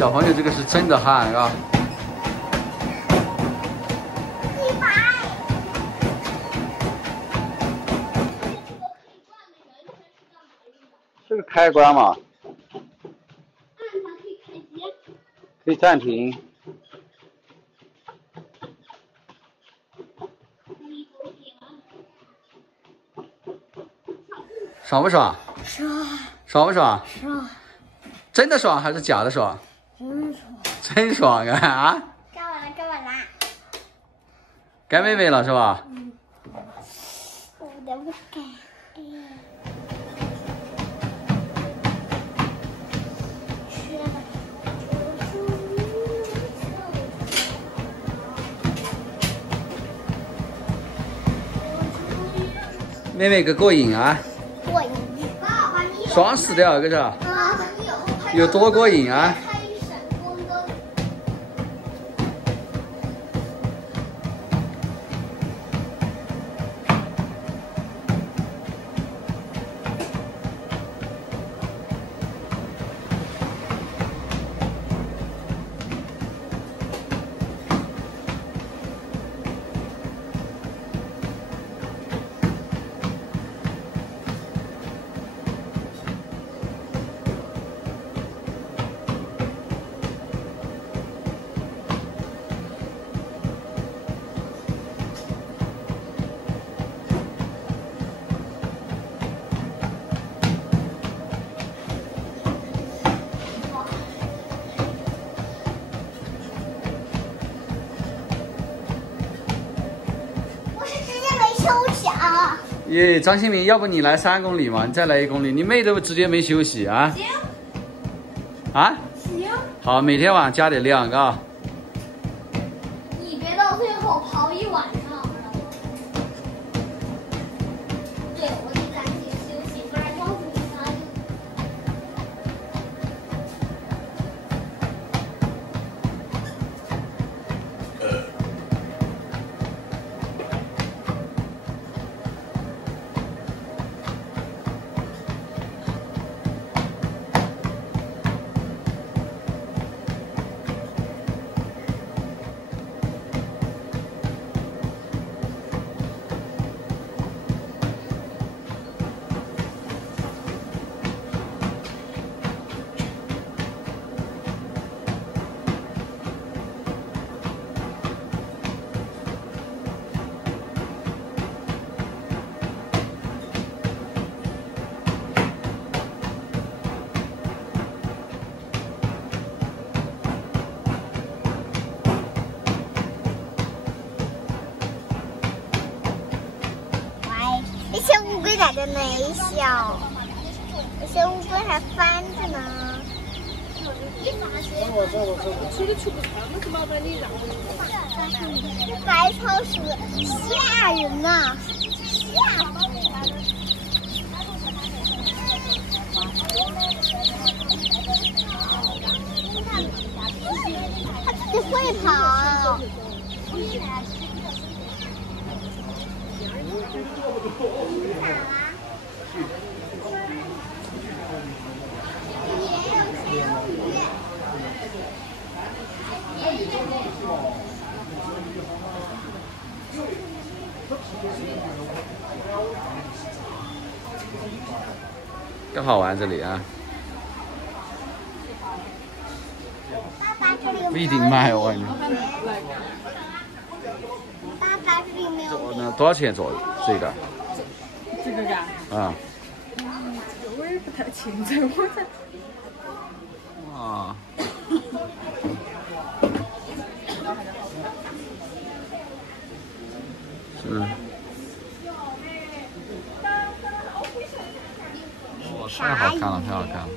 小朋友这个是真的汗啊！这个开关嘛，可以暂停。爽不爽？爽。爽不爽？爽。真的爽还是假的爽？真爽。真爽啊！该我了，该我了。该妹妹了是吧？嗯。我的不该。妹妹可过瘾啊！过瘾。爽死掉，这是。有多过瘾啊！耶，张新民，要不你来3公里嘛？你再来1公里，你妹都直接没休息啊？行。啊？行。好，每天晚上加点量，啊。你别到最后跑一晚上。对，我得赶紧休息，不然要补3。小乌龟在这没笑，小乌龟还翻着呢。这白草蛇吓人呐，吓死人！它自己会跑。更好玩这里啊！爸爸这里有不一定卖哦。爸爸这里没有。那多少钱做这个？这个呀？啊。这个我也不太清楚，我这。哇。是。哇，太好看了，太好看了。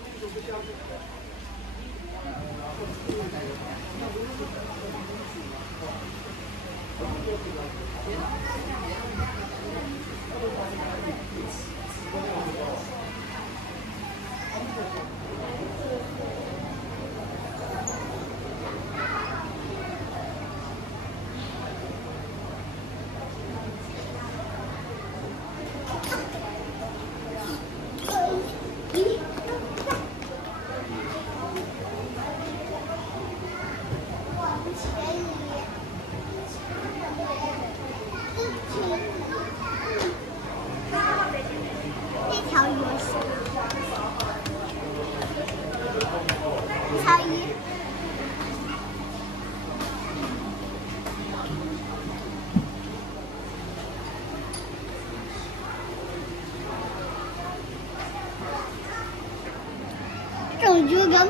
觉得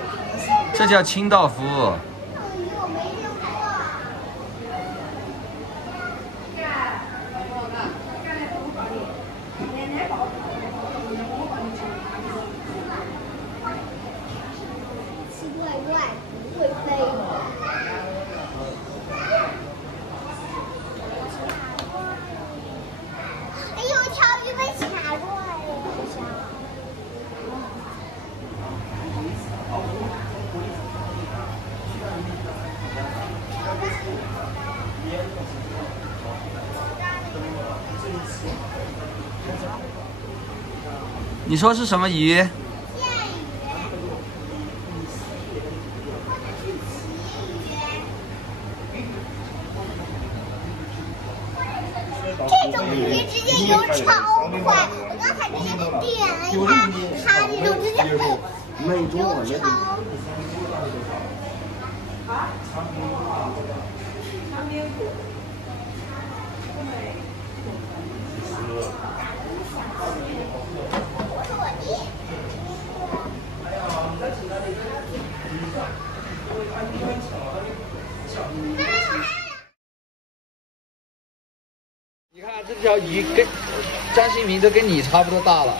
这叫清道夫。奇怪怪，不会飞。哎呦，条鱼被卡住了，好像。你说是什么鱼？剑鱼，或者是旗鱼。这种鱼直接游超快，我刚才直接点了一下，它这种直接游超。你看这条鱼跟张新民都跟你差不多大了。